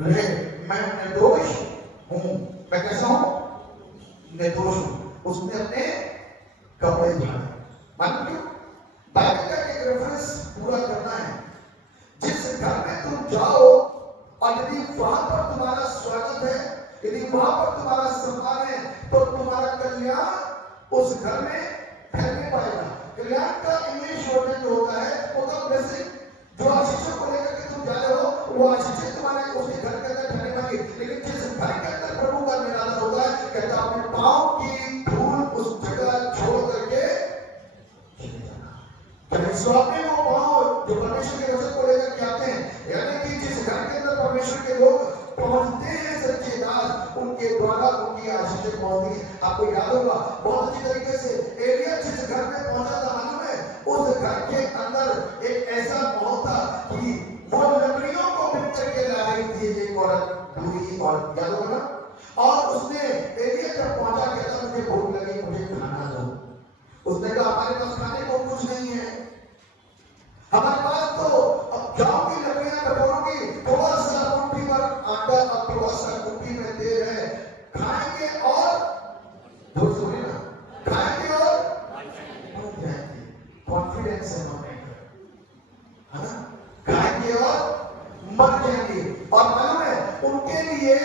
रहे। मैं निर्दोष हूं। मैं कैसा हूं? निर्दोष हूं। उसने अपने कपड़े झाड़े। मान लो बाइबल का एक रेफरेंस पूरा करना है। जिस घर में तुम जाओ और यदि वहां पर तुम्हारा स्वागत है, यदि वहां पर तुम्हारा सम्मान है, तो तुम्हारा कल्याण उस घर में फैलने पाएगा। कल्याण का इंग्लिश वर्ड जो होता है, वो तो ब्लेसिंग, जो आशीषों को लेकर के तुम जा रहे हो, वो आशीषें तुम्हारे उसके घर के अंदर फैलने पाएंगी। लेकिन जिस घर के अंदर प्रभु का निरादर होता है, कहता है अपने पांव की धूल उस जगह छोड़ करके चले जाना। स्वामी वो पांव जो परमेश्वर के वचन को लेकर के आते हैं, यानी कि जिस घर के अंदर परमेश्वर के लोग पहुंचते हैं, सच्चे दास, उनके द्वारा उनकी आशीषें पहुंचती है। आपको याद होगा बहुत अच्छी तरीके से एलिया जिस घर में पहुंचा था, मालूम है, उस घर के अंदर एक ऐसा माहौल था कि वो लकड़ियों को बिन करके ला रही थी एक औरत, दूरी, और याद होगा ना? और उसने एलिया जब पहुंचा, कहता मुझे भूख लगी, मुझे खाना दो। उसने कहा हमारे पास खाने को कुछ नहीं है, हमारे पास तो अब जाओ की लकड़ियां कटोरोगी, थोड़ा सा कुप्पी पर आटा और थोड़ा सा कुप्पी में तेल है, खाएंगे और जो सुने ना, खाएंगे और मर जाएंगे। कॉन्फिडेंस है मरने का, है ना? खाएंगे और मर जाएंगे। और मालूम है उनके लिए,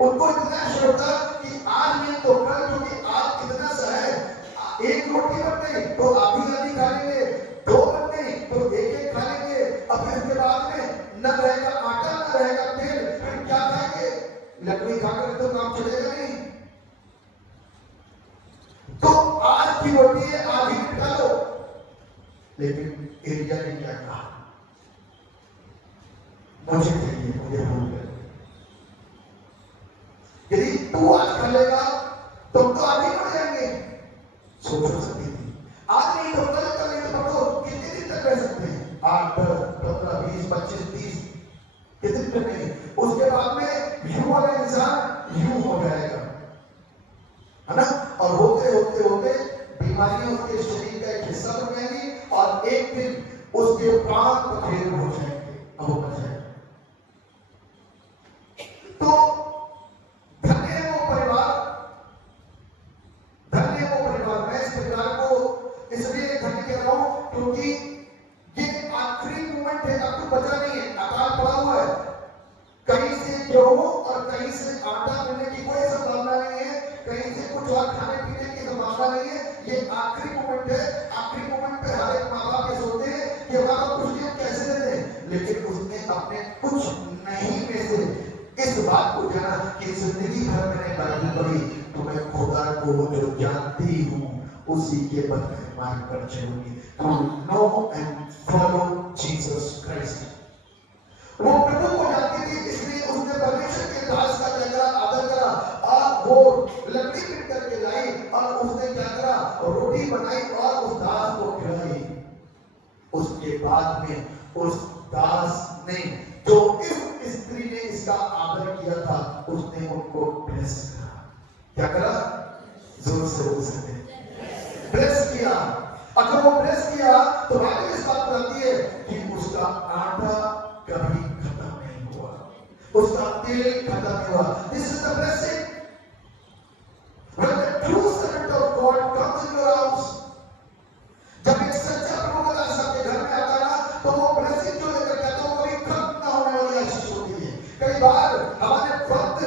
उनको इतना श्योर था कि आज नहीं तो कल, क्योंकि आज इतना सा है, एक रोटी बन गई तो आधी आधी खा लेंगे, दो बन गई तो एक एक खा लेंगे, अब फिर इसके बाद में न रहेगा आटा न रहेगा तेल, फिर क्या खाएंगे? लकड़ी खाकर तो काम चलेगा नहीं। तो आज की रोटी है, आधी निपटा लो। लेकिन एलिया ने क्या कहा? मुझे चाहिए, मुझे भूल गए। यदि तू आज खा लेगा तो आगे बढ़ जाएंगे। सोचो सकती थी, आज नहीं तो कल, कल नहीं तो परसों, कितने दिन तक रह सकते हैं? 8, 10, 15, 20, 25, 30, कितने दिन नहीं। उसके बाद में यूं वाला इंसान यूं हो जाएगा, है ना? और होते होते होते बीमारियां उसके शरीर का एक हिस्सा बन जाएंगी, और एक दिन उसके प्राण पखेरु हो जाएंगे, अब वो बच जाएगा। तो धन्य है वो परिवार, धन्य है वो परिवार। मैं इस परिवार को इसलिए धन्य कह रहा हूं क्योंकि ये आखिरी मोमेंट है, अब तो बचा नहीं है, अकाल पड़ा हुआ है। कहीं से गेहूं और मामला नहीं है, ये आखिरी मोमेंट है। आखिरी मोमेंट पे हर एक माँ बाप ये सोचते हैं कि हमारा कुछ भी कैसे दे दें, लेकिन उसने अपने कुछ नहीं में से इस बात को जाना कि जिंदगी भर मैंने बाइबल पढ़ी तो मैं खुदा को जो जानती हूँ उसी के बदले मार्ग पर चलूंगी। तो know and follow Jesus Christ. वो प्रभु को जानती थी, इसलिए उसने परमेश्वर के दास का क्या करा, आदर करा और वो लकड़ी पीट करके लाई और उसने क्या करा, रोटी बनाई और उस दास को खिलाई। उसके बाद में उस दास ने जो इस स्त्री ने इसका आदर किया था उसने उनको ब्लेस करा। क्या करा? जोर से बोल सकते हैं, ब्लेस किया। अगर वो ब्लेस किया तो बाइबल इस बात बताती है कि उसका आटा कभी खत्म नहीं हुआ, उसका तेल खत्म नहीं हुआ। This is the blessing. When the true servant of God comes in your house, जब एक सच्चा प्रभु का दास आपके घर में आता है ना, तो वो ब्लेसिंग जो लेकर के आता है वो कभी खत्म ना होने वाली आशीष होती है। कई बार हमारे वक्त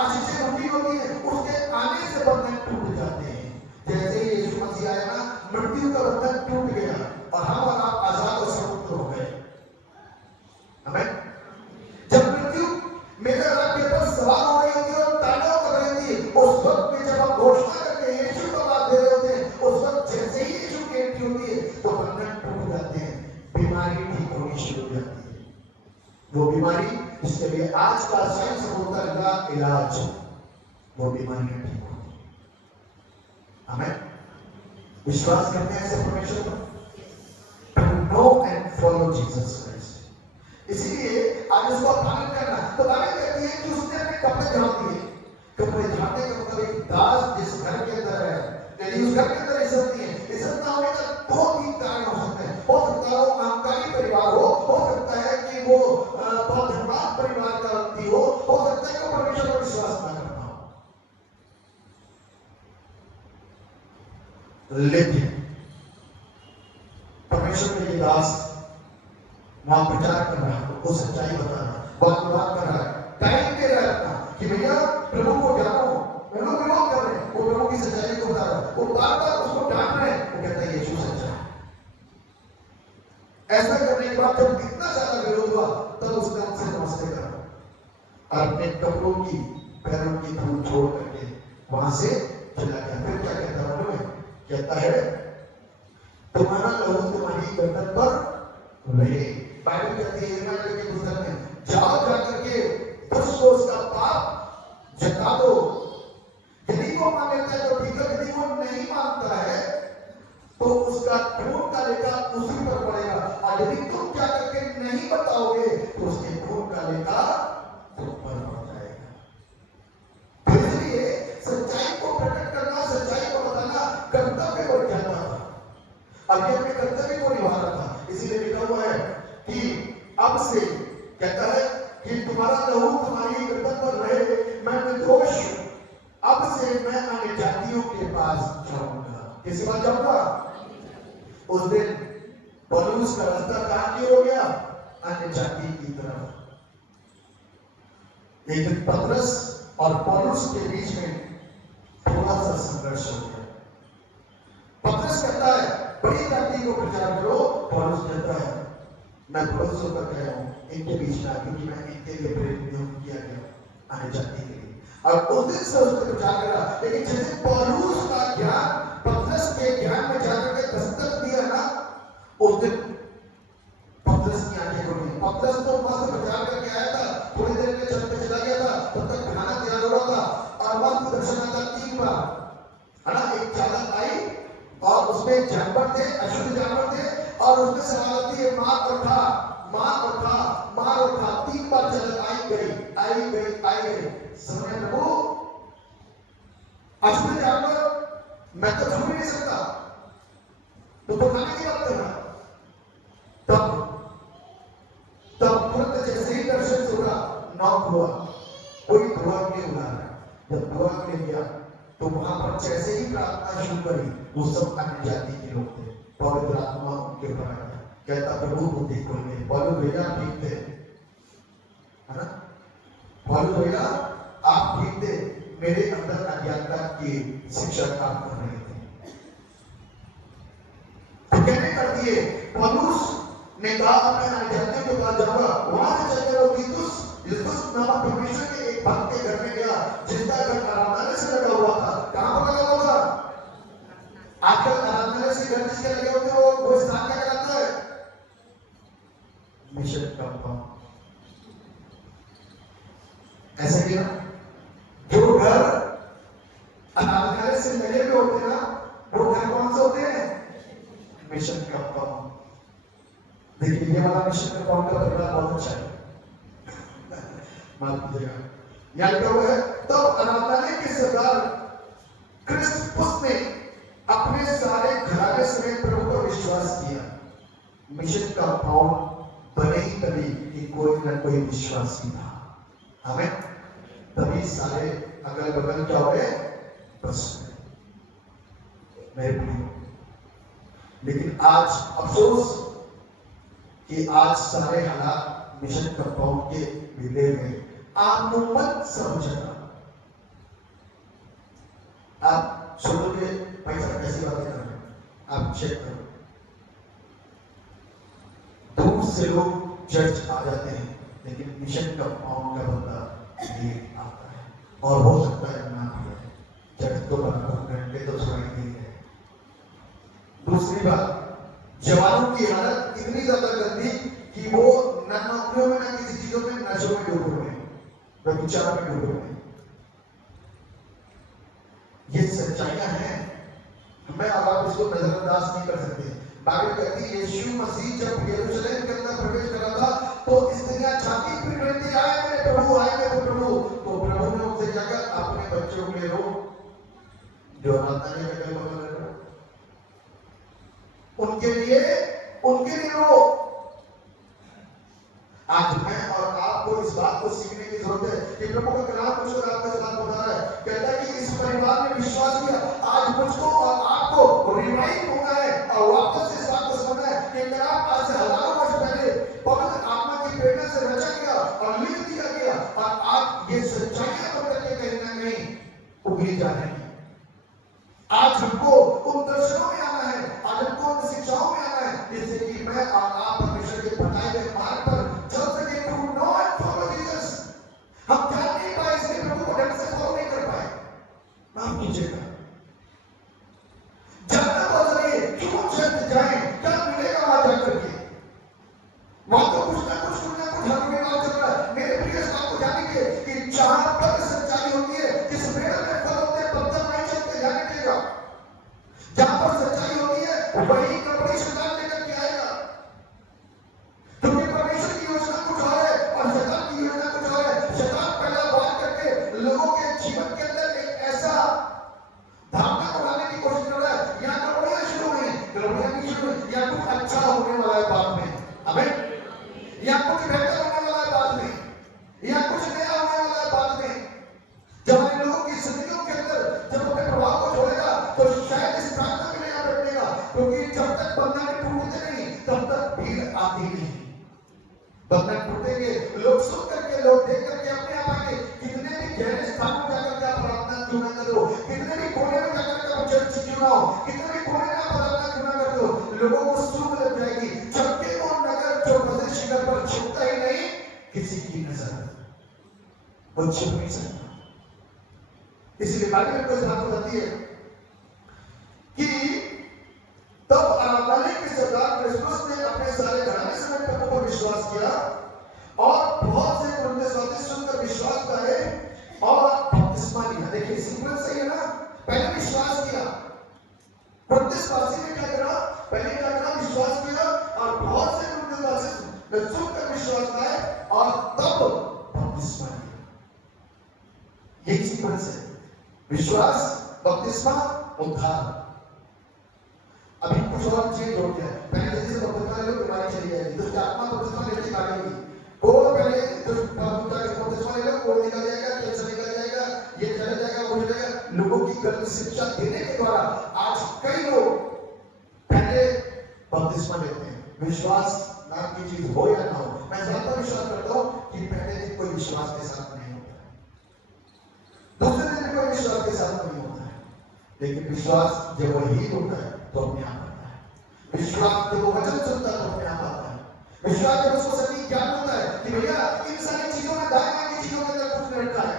आशीषें रुकी होती है, उसके आने से बंधन टूट जाते हैं। जैसे ही यीशु मसीह आया ना, मृत्यु का बंधन टूट गया और हम और आप आजाद और स्वतंत्र हो गए। हमें जब मृत्यु मेरे और आपके ऊपर सवार हो रही होती है और तांडव कर रही होती है, उस वक्त में जब हम घोषणा करके यीशु का बात दे रहे होते हैं, उस वक्त जैसे ही यीशु की एंट्री होती है तो बंधन टूट जाते हैं, बीमारी ठीक होनी शुरू हो जाती है। वो बीमारी जिसके लिए आज का साइंस होता है इलाज, वो बीमारी ठीक होती है। हमें विश्वास करते हैं ऐसे परमेश्वर पर। Know and follow Jesus Christ. इसीलिए आज उसको पालन करना। तो बाइबल कहती है कि उसने अपने कपड़े झाड़ दिए। कपड़े झाड़ने का मतलब एक दास जिस घर के अंदर है, यदि उस घर के अंदर इज्जत नहीं है, इज्जत ना होने का दो तीन कारण हो सकते हैं। हो सकता है वो अहंकारी परिवार हो सकता है कि वो बहुत धनवान परिवार का व्यक्ति हो सकता है कि वो परमेश्वर पर विश्वास ना करता हो। लेकिन परमेश्वर के दास वहां प्रचार कर रहा है, वो सच्चाई बता रहा है, बात कर रहा है, टाइम दे रहा है अपना कि भैया प्रभु को जानो। वो लोग विरोध कर रहे हैं, वो प्रभु की सच्चाई को बता रहा है, वो बार बार उसको डांट रहे हैं, वो कहता है यीशु सच्चा है। ऐसा करने के बाद जब इतना ज्यादा विरोध हुआ तब उसने उनसे नमस्ते करा और अपने कपड़ों की पैरों की धूल छोड़ करके वहां से चला गया। फिर क्या कहता मालूम है? कहता है तुम्हारा लहू तुम्हारी गर्दन पर रहे। बाइबल कहती है यिर्मयाह की पुस्तक में, जाओ जाकर के दुष्ट को उसका पाप जता दो। यदि वो मान लेता है तो ठीक है, यदि वो नहीं मानता है तो उसका खून का लेखा उसी पर पड़ेगा। और यदि तुम क्या करके नहीं बताओगे तो उसके खून का लेखा तुम पर पड़ जाएगा। तो इसलिए सच्चाई को प्रकट करना, सच्चाई को बताना कर्तव्य बन जाता था। अब ये अपने कर्तव्य को निभा रहा था। इसीलिए लिखा हुआ है कि अब से कहता है कि तुम्हारा लहू तुम्हारी गर्दन पर रहे, मैं निर्दोष हूं। अब से मैं अन्य जातियों के पास जाऊंगा। किसी बात जाऊंगा? उस दिन पौलुस का रास्ता कहां की हो गया? अन्य जाति की तरफ। लेकिन पतरस और पौलुस के बीच में थोड़ा सा संघर्ष हो गया। पतरस कहता है बड़ी जाति को प्रचार करो, पौलुस कहता है मैं भरोसा कर गया हूं इनके बीच में, क्योंकि मैं इनके लिए प्रेरित नियुक्त किया गया अन्य जाति के लिए। और उस दिन से उसने प्रचार करा। लेकिन जैसे पौलुस का ज्ञान पतरस के ज्ञान में जाकर के दस्तक दिया ना, उस दिन पतरस की आंखें खुली। पतरस तो मस्त प्रचार करके आया था, थोड़ी देर में चलते चला गया था, तब तक खाना तैयार हो रहा था और मस्त दर्शन आता 3 बार, है ना। एक चादर आई और उसमें जानवर थे, अशुद्ध जानवर थे, और उसमें सवाल आती है मार और खा, मार और खा, मार और खा। 3 बार चादर आई गई, आई गई, आई गई। समझे प्रभु? अशुद्ध जानवर मैं तो छू नहीं सकता, तो खाने की बात करना। तब तुरंत जैसे ही दर्शन से हुआ, नॉक हुआ, कोई दुआ के लिए बुला रहा है। जब दुआ के लिए गया तो वहां पर जैसे ही प्रार्थना शुरू करी, वो सब अन्य जाति के लोग थे। पवित्र आत्मा उनके ऊपर आया, कहता प्रभु को देखो नहीं। पौलुस भैया ठीक थे, है ना। पौलुस भैया आप ठीक थे, मेरे अंदर अज्ञानता की शिक्षा काम कर रहे थे। कर दिए। पौलुस ने कहा मैं अन्यजातियों के पास जाऊंगा, वहां से चलकर वो तीतुस नामक परमेश्वर के एक भक्त के घर में गया जिसका घर आराधनालय से लगा हुआ था। कहां पर लगा हुआ था? आजकल आराधनालय से घर जिसके लगे होते हैं वो स्थान क्या कहलाता है? Mission compound. ऐसा किया जो घर आराधनालय से लगे हुए होते ना, वो घर कौन से होते हैं? Mission compound. देखिए ये वाला मिशन कंपाउंड का परिवार बहुत अच्छा है, माफ कीजिएगा। यहाँ लिखा हुआ है तब आराधनालय के सरदार क्रिस्पुस ने अपने सारे घराने समेत प्रभु पर विश्वास किया। मिशन कंपाउंड बने ही तभी कि कोई न कोई विश्वासी था। हमें तभी सारे अगल बगल क्या हो गए? बस मेरे प्रियो, लेकिन आज अफसोस कि आज सारे हालात मिशन कंपाउंड के बिगड़े हुए। आप मत समझना, आप सुनोगे भाई साहब कैसी बातें कर रहे हैं, आप चेक करो। दूर से लोग चर्च आ जाते हैं लेकिन मिशन कंपाउंड का बंदा लेट आता है, और हो सकता है ना भी है, चर्च तो बराबर घंटे तो सुनाई नहीं है। दूसरी बात, जवानों की हालत इतनी ज्यादा गंदी कि वो न नौकरियों में न किसी चीजों में नशों में डूबे हुए हैं, व्यभिचार में डूबे हुए हैं। ये सच्चाइयां हैं, हमें आप इसको नजरअंदाज नहीं कर सकते। बाइबल कहती है यीशु मसीह जब यरूशलेम के अंदर प्रवेश करा था तो स्त्रियां छाती पीट रही थी, आए मेरे प्रभु, आए मेरे प्रभु। तो प्रभु ने उनसे जाकर अपने बच्चों के लिए रो, जो आराधनालय के अगल बगल रहे उनके लिए रो। आज मैं और आपको इस बात को सीखने की जरूरत है कि प्रभु का कलाम मुझको आपको इस बात बता रहा है, कहता है कि इस परिवार ने विश्वास किया। आज मुझको और आपको रिवाइव होना है और वापस इस बात को समझना है कि कलाम आज से हजारों वर्ष पहले पवित्र आत्मा की प्रेरणा से रचा गया और लिख दिया गया, और आज ये सच्चाइयां पकड़ के कहीं ना कहीं उगली जा रही है। आज हमको उन दर्शनों में आना है, आज हमको उन शिक्षाओं में आना है, जिससे कि मैं और आप परमेश्वर के बताए गए मार्ग पर चल सके। To know and follow Jesus. हम जान नहीं पाए इसलिए प्रभु को ढंग से फॉलो नहीं कर पाए, माफ कीजिएगा। जानना बहुत जरूरी है, क्यों चर्च जाए, क्या मिलेगा वहां जाकर के? वहां तो कुछ ना कुछ हर में बात चल रहा है। मेरे प्रिय आपको जानेंगे कि जहां पर सच्चाई होती है, जिस मेरे में फल होते हैं, पत्थर नहीं चलते, जाने देगा। जहां पर सच्चाई होती है वही कपड़े शैतान लेकर के आएगा, क्योंकि परमेश्वर की योजना कुछ और है और शैतान की योजना कुछ और है। शैतान पहला वार करके लोगों के जीवन के अंदर एक ऐसा धारणा को लाने की कोशिश कर रहा है, या गड़बड़ियां शुरू हुई, गड़बड़ियां नहीं शुरू हुई, या कुछ अच्छा होने वाला है बाद में, हमें या कुछ बेहतर होने वाला है बाद में, या कुछ नया होने वाला है बाद में। जब इन लोगों की जिंदगियों के अंदर जब अपने प्रभाव को छोड़ेगा तो शायद इस प्रार्थना में नहीं बैठेगा, क्योंकि जब तक बंधन टूटते नहीं तब तक भीड़ आती नहीं। बंधन टूटेंगे, लोग सुन करके, लोग देख करके अपने आप आगे, कितने भी गहरे स्थानों में जाकर के आप प्रार्थना क्यों ना करो, कितने भी कोने में जाकर के आप चर्च क्यों ना हो, कितने भी कोने में आप प्रार्थना क्यों ना कर दो, लोगों को सूंघ लग जाएगी। जबकि वो नगर जो बदल शिखर पर छुपता ही नहीं, किसी की नजर वो छुप नहीं सकता। इसलिए बाइबल में कोई बात बताती है कि तब आराधनालय के सरदार क्रिस्पुस ने अपने सारे घराने समेत प्रभु पर विश्वास किया, और बहुत से कुरिन्थियों सुनकर विश्वास पाए और बपतिस्मा लिया। देखिए सीक्वेंस सही है ना, पहले विश्वास किया, कुरिन्थियों ने क्या करा, पहले क्या करा, विश्वास किया, और बहुत से कुरिन्थियों ने सुनकर विश्वास पाए और तब बपतिस्मा लिया। यही सीक्वेंस है, विश्वास, बपतिस्मा, उद्धार। अभी कुछ और चेंज हो गया है। पहले जैसे बपतिस्मा ले लो बीमारी चली जाएगी, तो आत्मा बपतिस्मा लेती भागेगी। को पहले जो बपतिस्मा ले लो, कोड़ निकल जाएगा, कैंसर निकल जाएगा, ये चला जाएगा, वो चला जाएगा। लोगों की गलत शिक्षा देने के द्वारा आज कई लोग पहले बपतिस्मा लेते हैं। विश्वास नाम की चीज हो या ना हो, मैं ज्यादा विश्वास करता हूं कि पहले दिन कोई विश्वास के साथ नहीं होता है, दूसरे दिन कोई विश्वास के साथ नहीं होता है, लेकिन विश्वास जब वही होता है तो अपने आप आता है। विश्वास जब वो वचन सुनता तो अपने आप आता है। विश्वास जब उसको सटीक ज्ञान होता है कि भैया इन सारी चीजों में, दाएं की चीजों के अंदर कुछ नहीं रखा है,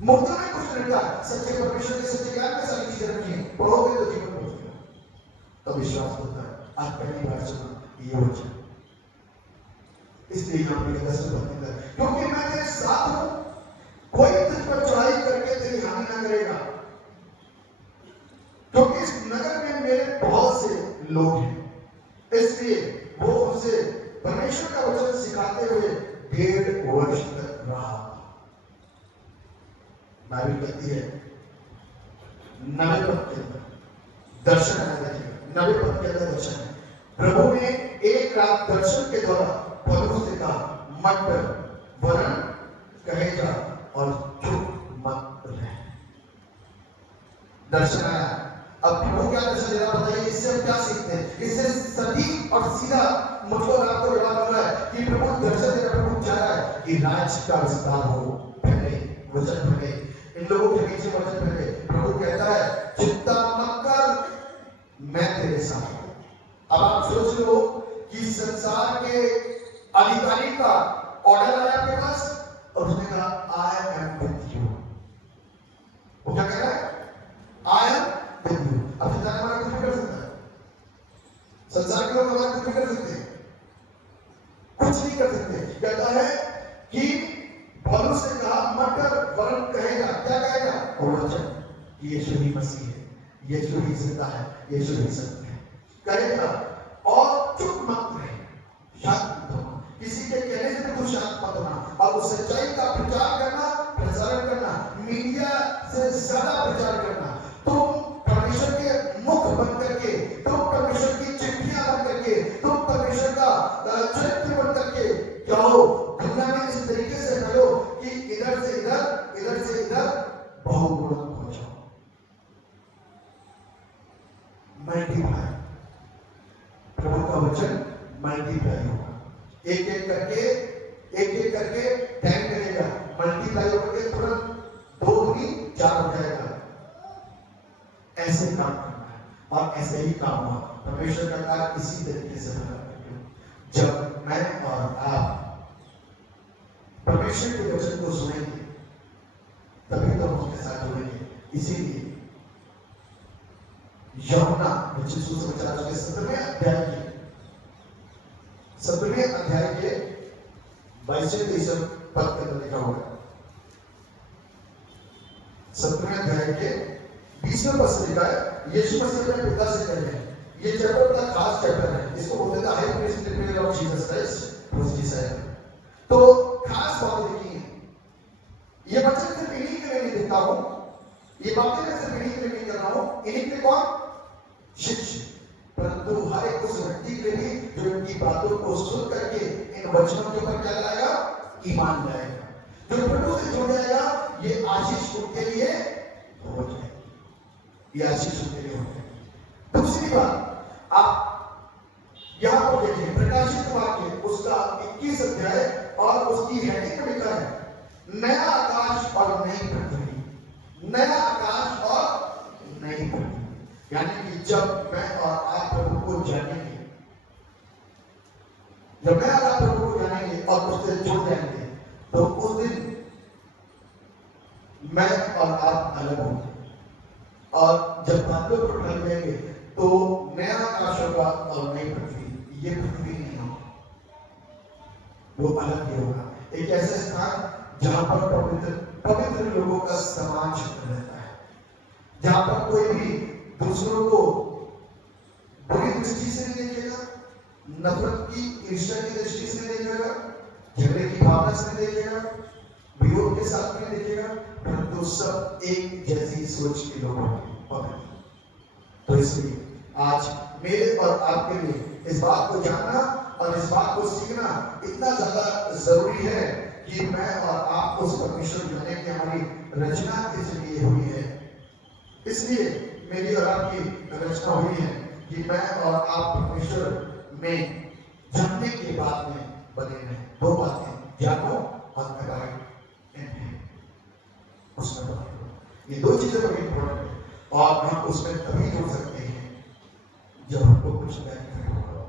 मुद्दों में कुछ नहीं रखा है, सच्चे परमेश्वर के सच्चे ज्ञान में सारी चीजें रखी हैं, पढ़ोगे तो जीवन बदलेगा। तो विश्वास होता है। आज पहली बार सुना ये वचन, इसलिए यहाँ पे 10 पद है, क्योंकि मैं तेरे साथ हूं, कोई तुझ पर चढ़ाई करके तेरी हानि ना करेगा, क्योंकि इस नगर में मेरे बहुत से लोग हैं। इसलिए वो उनसे परमेश्वर का वचन सिखाते हुए 1.5 वर्ष तक रहा। बाइबल कहती है 90 पद के अंदर दर्शन है, देखिए 90 पद के अंदर दर्शन है। प्रभु ने एक रात दर्शन के द्वारा पौलुस से कहा, मत डर, वरन कहे जा और चुप मत रह। दर्शन आया। अब प्रभु क्या दर्शन दे रहा बताइए, इससे हम क्या सीखते हैं? इससे सटीक और सीधा मुझको और आपको जवाब मिल रहा है कि प्रभु दर्शन दे रहा, प्रभु चाह रहा है कि राज्य का विस्तार हो, फैले, वचन फैले, इन लोगों के बीच में वचन फैले। प्रभु कहता है चिंता मत कर, मैं तेरे साथ हूं। अब आप सोच लो कि संसार के अधिकारी का ऑर्डर आया आपके पास और उसने कहा आई एम विद यू। वो क्या कह रहा है? I am with you. अब संसार हमारा कुछ भी कर सकता है, संसार के लोग हमारा कुछ भी कर सकते हैं, कुछ नहीं कर सकते। कहता है कि पौलुस ने कहा मत डर, वरन कहेगा, क्या कहेगा? और वचन यीशु ही मसीह है, यीशु ही जिंदा है, यीशु ही सत्य है, कहेगा और चुप मत रहे, शांत मत होना, किसी के कहने से भी शांत मत होना, और उस सच्चाई का प्रचार करना, प्रसारण करना, मीडिया से ज्यादा प्रचार करना। तुम परमेश्वर के मुख बन करके, तुम परमेश्वर की चिट्ठियां बन करके, तुम परमेश्वर का चरित्र बन करके क्या हो, दुनिया में इस तरीके से फैलो कि इधर से इधर, इधर से इधर बहुगुणक हो जाओ, मल्टीप्लाई। प्रभु का वचन मल्टीप्लाई होगा, एक एक करके टाइम करेगा, मल्टीप्लाई होकर तुरंत 2 दूनी 4 हो जाएगा। ऐसे काम करना है और ऐसे ही काम हुआ। परमेश्वर का कार्य इसी तरीके से बना। जब मैं और आप परमेश्वर के वचन को सुनेंगे तभी तो हम उसके साथ जुड़ेंगे। इसीलिए यूहन्ना रचित सुसमाचार के 17वें अध्याय के 22वें पद के अंदर लिखा हुआ है। 17वें अध्याय के 20वें पद से लिखा है, यीशु मसीह अपने पिता से कह रहे हैं। ये चैप्टर बड़ा खास चैप्टर है, इसको बोलते हैं high priest prayer of Jesus Christ procedure है। तो खास बात देखिए, ये वचन सिर्फ इन्हीं के लिए नहीं देता हूं, ये बातें मैं सिर्फ इन्हीं के लिए नहीं कर रहा हूं। इन्हीं के कौन? शिष्य, परंतु हर एक उस व्यक्ति के लिए भी जो इनकी बातों को सुन करके इन वचनों के ऊपर क्या लाएगा? ईमान लाएगा। जो प्रभु से जुड़ जाएगा, ये आशीष उनके लिए हो जाएगी, ये आशीष उनके लिए हो जाएगी। दूसरी बात, आप यहां पर देखिए प्रकाशित वाक्य उसका 21 अध्याय और उसकी हेडिंग में लिखा है नया आकाश और नई पृथ्वी। नया आकाश और नई पृथ्वी, यानी कि जब मैं और आप प्रभु को जानेंगे, जब मैं और आप प्रभु को जानेंगे और उससे जुड़ जाएंगे, तो उस दिन मैं और आप अलग होंगे। और जब बादलों पर ढल जाएंगे तो नया आकाश होगा और नई पृथ्वी। ये पृथ्वी नहीं होगी, वो अलग ही होगा। एक ऐसे स्थान जहां पर पवित्र लोगों का समान क्षेत्र रहता है, जहां पर कोई भी दूसरों को बुरी दृष्टि से नहीं देखेगा, नफरत की, ईर्ष्या की दृष्टि से नहीं देखेगा, झगड़े की भावना से नहीं देखेगा, विरोध के साथ नहीं देखेगा, परंतु सब एक जैसी सोच के लोग होंगे। तो इसलिए आज मेरे और आपके लिए इस बात को जानना और इस बात को सीखना इतना ज्यादा जरूरी है कि मैं और आप उस परमेश्वर जाने की हमारी रचना इसलिए हुई है। इसलिए मेरी और आपकी रचना हुई है कि मैं और आप परमेश्वर में जानने के बाद में बने रहें। 2 बातें, जानो और अबाइड उसमें बने। ये 2 चीजें बड़ी इंपॉर्टेंट है और हम उसमें तभी जुड़ सकते हैं जब हमको कुछ बेनिफिट होगा।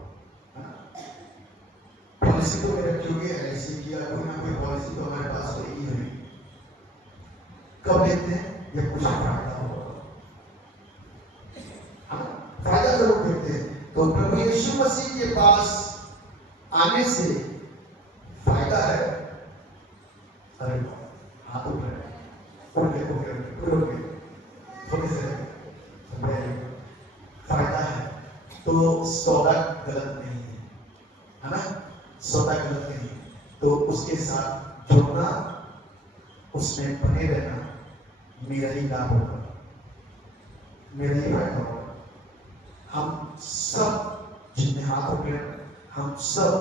पॉलिसी तो मेरे रखी होगी एलआईसी की, कोई ना कोई पॉलिसी तो हमारे पास होगी ही। कब लेते हैं जब कुछ फायदा होगा, फायदा जरूर देते हैं। तो प्रभु यीशु मसीह के पास आने से फायदा है। अरे हाथ उठ रहे थोड़े से फायदा है, तो सौदा गलत नहीं है ना, सौदा गलत नहीं। तो उसके साथ जुड़ना, उसमें बने रहना मेरा ही लाभ होगा, मेरा ही फायदा होगा। हम सब जितने हाथ उठे, हम सब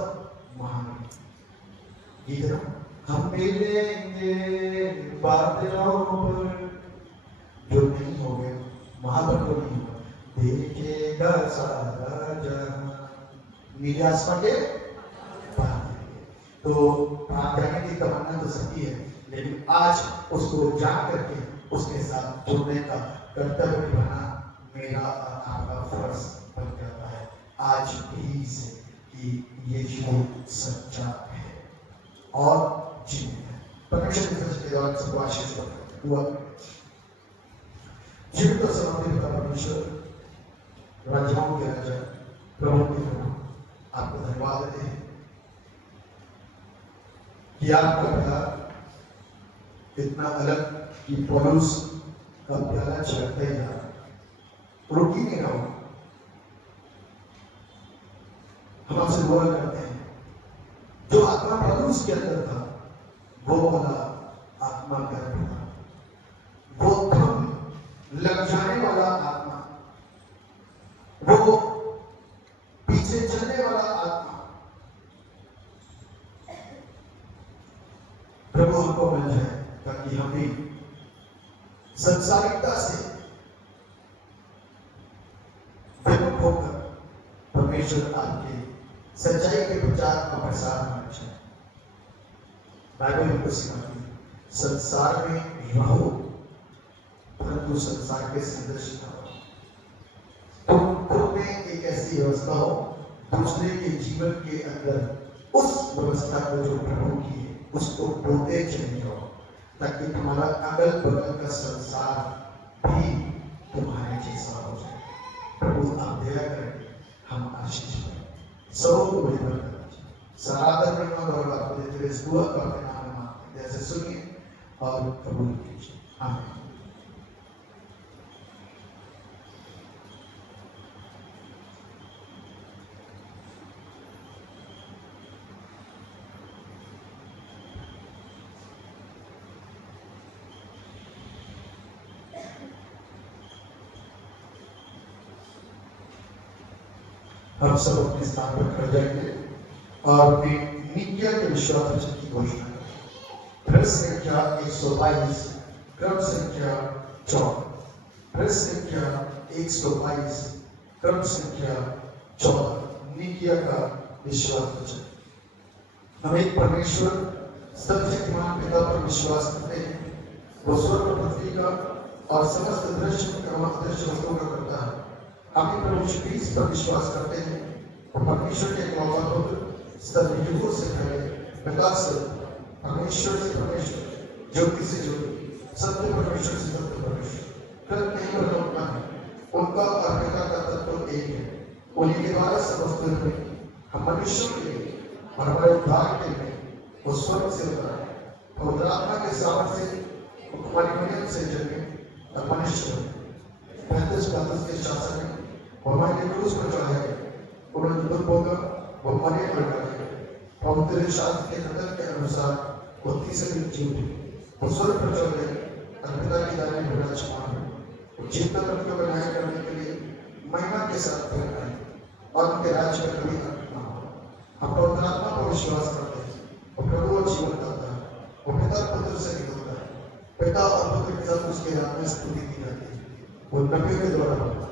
महान गीत हम मिलेंगे बादलों पर, जो नहीं हो गए महाबल को नहीं होगा, देखेगा सारा जहां नीले आसमान के पार। तो वहां जाने की तमन्ना तो सही है, लेकिन आज उसको जान करके उसके साथ जुड़ने का कर्तव्य निभाना मेरा और आपका फर्ज बन जाता है आज भी से, कि यीशु सच्चा है और जीवित है। परमेश्वर के सच के द्वारा सबको आशीष हुआ। जीवित और समाप्ति पिता परमेश्वर, राजाओं के राजा, प्रभु के प्रभु, आपको धन्यवाद देते हैं कि आपका प्यार इतना अलग कि पौलुस का प्याला छलकता ही रहा, रुक ही नहीं रहा। हम आपसे दुआ करते हैं, जो आत्मा पौलुस के अंदर था वो वाला आत्मा गर्भ था, वो थम लग जाने वाला आत्मा, वो पीछे चलने वाला आत्मा प्रभु हमको मिल जाए, ताकि हम भी संसारिकता से विमुख होकर परमेश्वर आपके सच्चाई के प्रचार का प्रसार होना चाहिए। बाइबल हमको सिखाती है, संसार में रहो परंतु संसार के सदृश न हो। तुम में एक ऐसी व्यवस्था हो, दूसरे के जीवन के अंदर उस व्यवस्था को जो प्रभु की है उसको बोलते चले जाओ, ताकि तुम्हारा अगल बगल का संसार भी तुम्हारे जैसा हो जाए। प्रभु आप दया करें, हम आशीष पाएं, सबको बड़ी बरकत, साराधन करना और आपको देते हुए इस दुआ को अपने नाम में मांगते हैं, जैसे सुनिए और कबूल कीजिए। आमीन। हम सब अपने स्थान पर खड़े जाएंगे और अपनी नित्य के विश्वास वचन की घोषणा करें। पृष्ठ संख्या 122, क्रम संख्या 14। पृष्ठ संख्या 122, क्रम संख्या 14, नित्य का विश्वास वचन। हम एक परमेश्वर सर्वशक्तिमान पिता पर विश्वास करते हैं, वो स्वर्ग पृथ्वी का और समस्त दृश्य एवं अदृश्य वस्तुओं का करता है। हम प्रभु यीशु मसीह पर विश्वास करते हैं, परमेश्वर के इकलौता पुत्र सदैव से पहले पिता से परमेश्वर से परमेश्वर, ज्योति से ज्योति, सत्य परमेश्वर से सत्य परमेश्वर, कल नहीं बदलता है, उनका और पिता का तत्व एक है। उन्हीं के द्वारा सब वस्तुएं हुई, हम मनुष्यों के लिए और हमारे उद्धार के लिए वो स्वर्ग से उतरा, पवित्र आत्मा के सामर्थ्य से हमारी मरियम से जन्मे और मनुष्य बने। 35 के शासन में हमारे क्रूस पर चढ़ाया गया, उन्होंने दुख भोगा, वो मरे और गए। पवित्र शास्त्र के कथन के अनुसार वो तीसरे दिन जी उठे, वो स्वर्ग पर चढ़ गए और पिता की दाहिने में विराजमान हुए। जीवित मनुष्यों को न्याय करने के लिए महिमा के साथ फिर आए और उनके राज्य में कभी अंत न हो। हम पवित्र आत्मा पर विश्वास करते हैं, वो प्रभु और जीवन दाता है, वो पिता पुत्र से निकलता है, पिता और पुत्र के साथ उसके नाम में स्तुति की जाती है, वो नबियों के द्वारा होता है।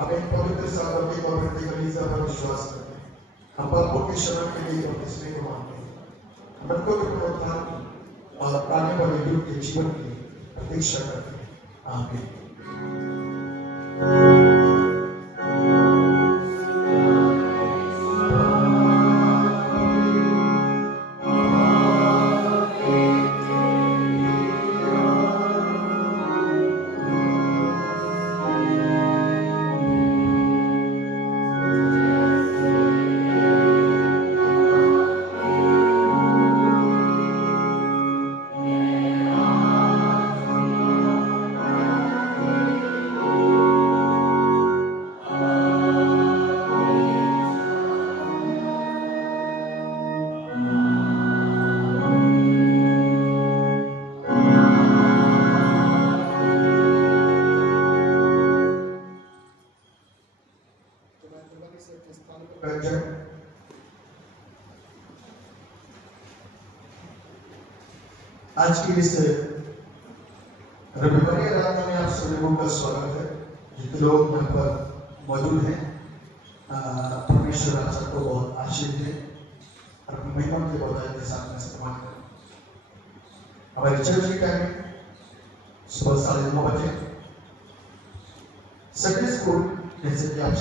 हम एक पवित्र सार्वभौमिक और कलीसिया पर विश्वास करते हैं, हम पापों के क्षमा के लिए बपतिस्मे को मानते हैं, मृतकों के पुनरुत्थान और आने वाले युग के जीवन की प्रतीक्षा करते हैं। आमीन। बैठ जाए। आज की इस रविवार रात में आप सभी लोगों का स्वागत है। जितने लोग यहाँ पर मौजूद हैं, परमेश्वर आप सबको बहुत आशीष दे और अपनी महिमा के बधाई के साथ में सम्मान करें। हमारी चर्च की टाइमिंग सुबह 9:30 बजे। संडे स्कूल जैसे कि आप